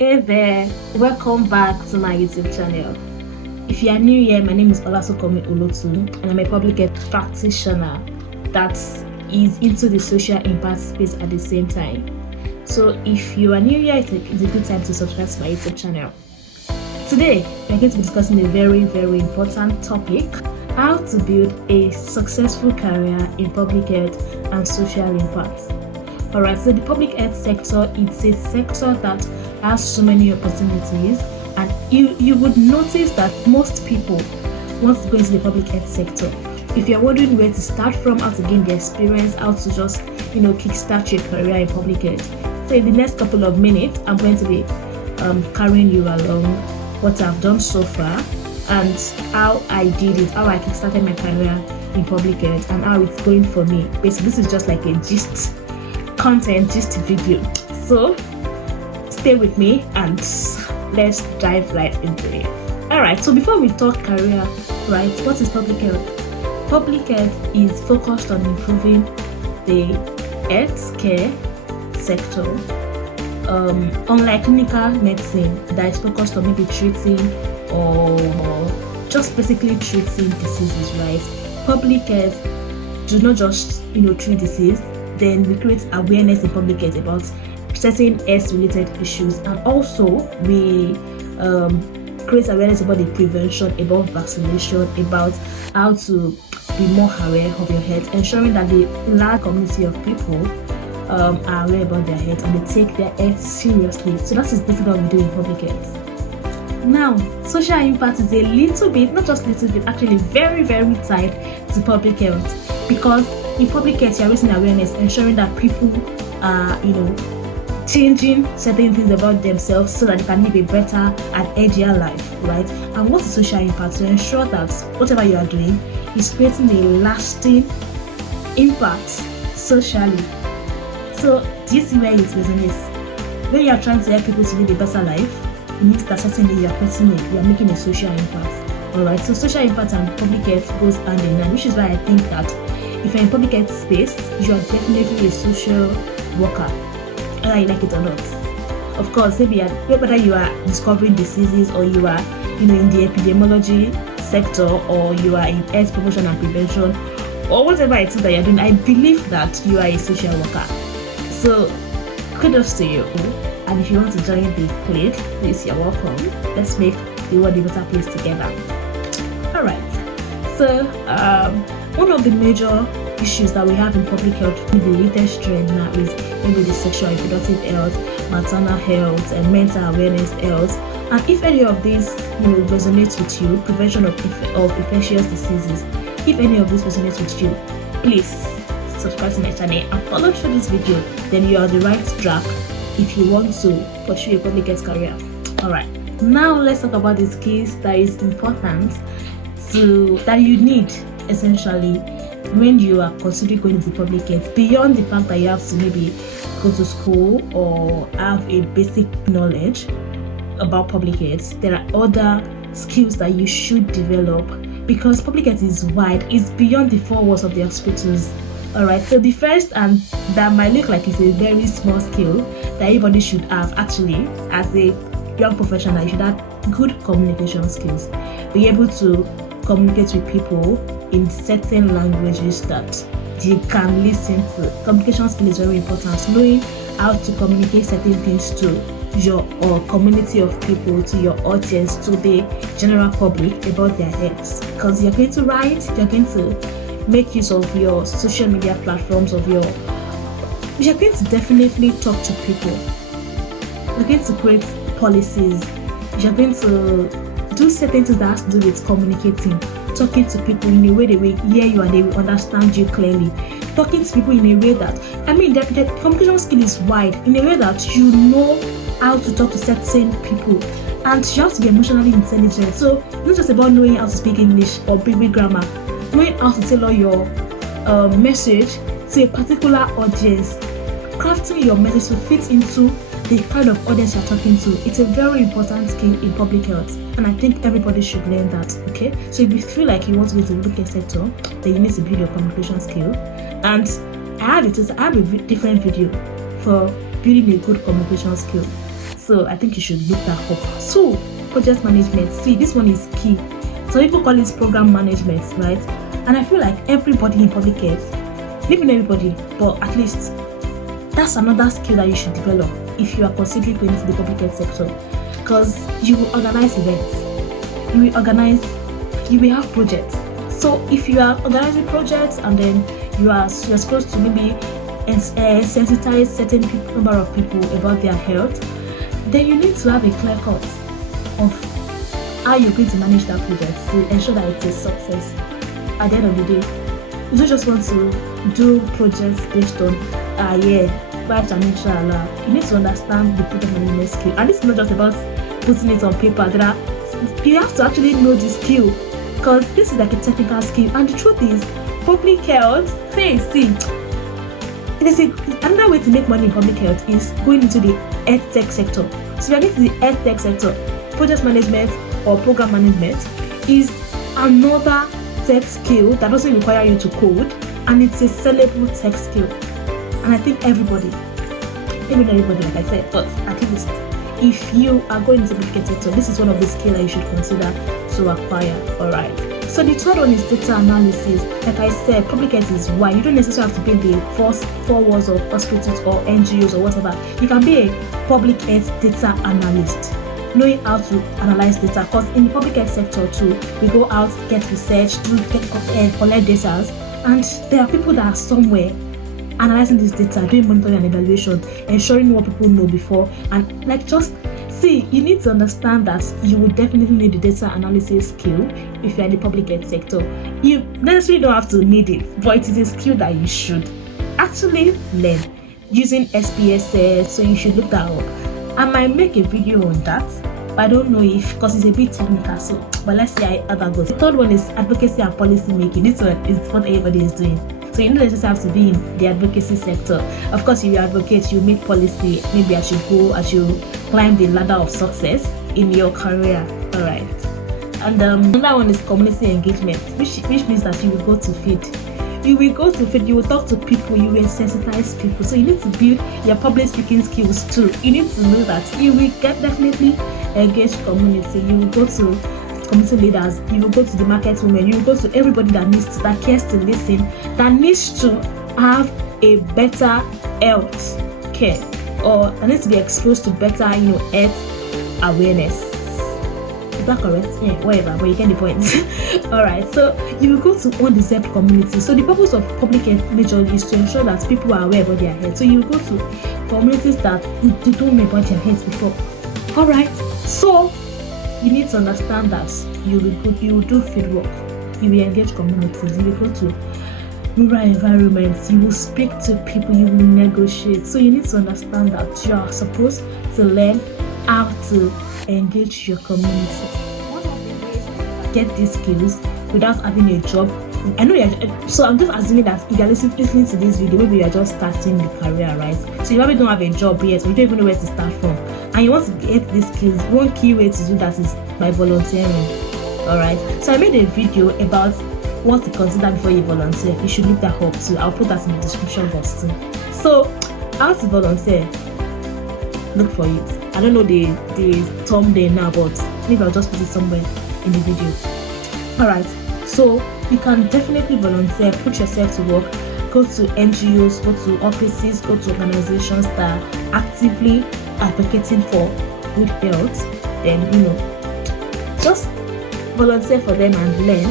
Hey there, welcome back to my YouTube channel. If you are new here, my name is Olasokomi Olotu and I'm a public health practitioner that is into the social impact space at the same time. So if you are new here, it's a good time to subscribe to my YouTube channel. Today, we're going to be discussing a very important topic: how to build a successful career in public health and social impact. Alright, so the public health sector, it's a sector that has so many opportunities, and you would notice that most people want to go into the public health sector. If you're wondering where to start from, how to gain the experience, how to just kickstart your career in public health, so in the next couple of minutes I'm going to be carrying you along what I've done so far and how I did it, how I kickstarted my career in public health, and how it's going for me. Basically, this is just like a gist video. So stay with me and let's dive right into it. Alright, so before we talk career, right, what is public health? Public health is focused on improving the healthcare sector. Unlike clinical medicine that is focused on maybe treating or just basically treating diseases, right? Public health do not just treat disease. Then we create awareness in public health about certain health-related issues, and also we create awareness about the prevention, about vaccination, about how to be more aware of your health, ensuring that the large community of people are aware about their health and they take their health seriously. So that is basically what we do in public health. Now, social impact is a little bit, not just little bit, actually very tied to public health, because in public health, you're raising awareness, ensuring that people are, changing certain things about themselves so that they can live a better and healthier life, right? And what's the social impact? To ensure that whatever you are doing is creating a lasting impact socially. So, do you see where it resonates? When you are trying to help people to live a better life, you need to certainly you are making a social impact. Alright, so social impact and public health goes hand in hand, which is why I think that if you're in public health space, you are definitely a social worker, whether you like it or not. Of course, whether you are discovering diseases or you are, in the epidemiology sector, or you are in health promotion and prevention, or whatever it is that you're doing, I believe that you are a social worker. So, kudos to you. And if you want to join the clique, please, you're welcome. Let's make the world a better place together. Alright. So, one of the major issues that we have in public health, the latest trend now, is maybe the sexual and reproductive health, maternal health, and mental awareness health. And if any of these resonates with you, prevention of infectious diseases, if any of this resonates with you, please subscribe to my channel and follow through this video. Then you are the right track if you want to pursue a public health career. Alright, now let's talk about the skills that is important that you need essentially when you are considering going into public health, beyond the fact that you have to maybe go to school or have a basic knowledge about public health. There are other skills that you should develop, because public health is wide, it's beyond the four walls of the hospitals. Alright, so the first, and that might look like it's a very small skill that everybody should have, actually, as a young professional, you should have good communication skills. Be able to communicate with people in certain languages that you can listen to. Communication skill is very important. Knowing how to communicate certain things to your community of people, to your audience, to the general public about their health. Because you're going to write, you're going to make use of your social media platforms, you're going to definitely talk to people. You're going to create policies. You're going to do certain things that has to do with communicating, talking to people in a way they will hear you and they will understand you clearly. Talking to people in a way that, the communication skill is wide, in a way that you know how to talk to certain people, and you have to be emotionally intelligent. So not just about knowing how to speak English or big grammar, knowing how to tailor your message to a particular audience, crafting your message to fit into the kind of audience you're talking to. It's a very important skill in public health, and I think everybody should learn that. Okay, so if you feel like you want to go to the public health sector, then you need to build your communication skill. And I have a different video for building a good communication skill. So I think you should look that up. So project management, see, this one is key. So people call it program management, right? And I feel like everybody in public health, maybe not everybody, but at least that's another skill that you should develop if you are considering going into the public health sector, because you will organize events, you will have projects. So if you are organizing projects and then you're supposed to maybe sensitize certain number of people about their health, then you need to have a clear cut of how you're going to manage that project to ensure that it's a success. At the end of the day, you don't just want to do projects based on vibes and inshallah. You need to understand the project management skill, and it's not just about putting it on paper. You have to actually know the skill, because this is like a technical skill. And the truth is, public health, another way to make money in public health is going into the health tech sector. So if you're going to the health tech sector, project management or program management is another tech skill that doesn't require you to code, and it's a sellable tech skill. And I think everybody, maybe not everybody like I said, but at least if you are going into the public sector, this is one of the skills that you should consider to acquire. Alright. So the third one is data analysis. Like I said, public health is wide. You don't necessarily have to be in the first four walls of hospitals or NGOs or whatever. You can be a public health data analyst, knowing how to analyze data. Because in the public health sector too, we go out, get research, collect data, and there are people that are somewhere analyzing this data, doing monitoring and evaluation, ensuring what people know before, and you need to understand that you will definitely need the data analysis skill if you're in the public health sector. You necessarily don't have to need it, but it is a skill that you should actually learn using SPSS, so you should look that up. I might make a video on that, but I don't know if, because it's a bit technical, but let's see how that goes. The third one is advocacy and policy making. This one is what everybody is doing. So you don't just have to be in the advocacy sector. Of course, if you advocate, you make policy, maybe as you climb the ladder of success in your career. Alright. And another one is community engagement, which means that you will go to field. You will talk to people, you will sensitize people. So you need to build your public speaking skills too. You need to know that you will definitely engage community. You will go to community leaders, you will go to the market women, you will go to everybody that cares to listen, that needs to have a better health care, or that needs to be exposed to better, health awareness. Is that correct? Yeah, whatever, but you get the point. Alright, so you will go to undeserved communities. So the purpose of public health majorly is to ensure that people are aware about their health. So you will go to communities that they don't know about their health before. Alright, so you need to understand that you will do field work, you will engage communities, you will go to rural environments, you will speak to people, you will negotiate. So you need to understand that you are supposed to learn how to engage your community. One of the ways to get these skills without having a job. I know so I'm just assuming that if you're listening to this video, maybe you're just starting the career, right? So you probably don't have a job yet, or you don't even know where to start from, and you want to get these skills. One key way to do that is by volunteering. Alright, so I made a video about what to consider before you volunteer. You should look that up too. I'll put that in the description box too. So how to volunteer, look for it. I don't know the thumbnail now, but maybe I'll just put it somewhere in the video. Alright, so you can definitely volunteer, put yourself to work, go to NGOs, go to offices, go to organizations that are actively advocating for good health. Then just volunteer for them and learn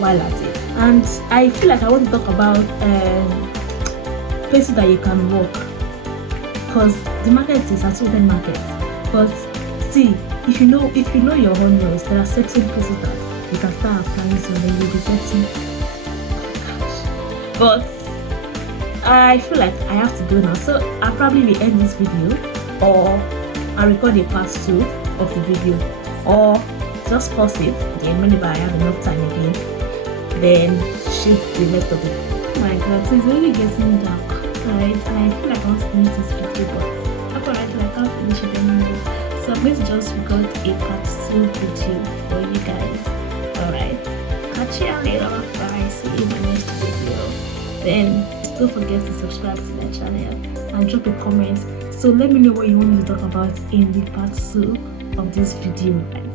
while at it. And I feel like I want to talk about places that you can work, because the market is a certain market. But see, if you know your own roles, there are certain places that you can start applying to, and then you'll be getting. But I feel like I have to go now, so I'll probably end this video, or I'll record a part 2 of the video, or just pause it, then whenever I have enough time again, then shoot the rest of it. Oh my god, so it's really getting dark, right? And I feel like I want to finish this video, but after I can't finish it anymore. So I'm going to just record a part 2 video for you guys. Alright, catch you later after I see you in the next video. Then don't forget to subscribe to my channel and drop a comment So let me know what you want me to talk about in the part 2 of this video.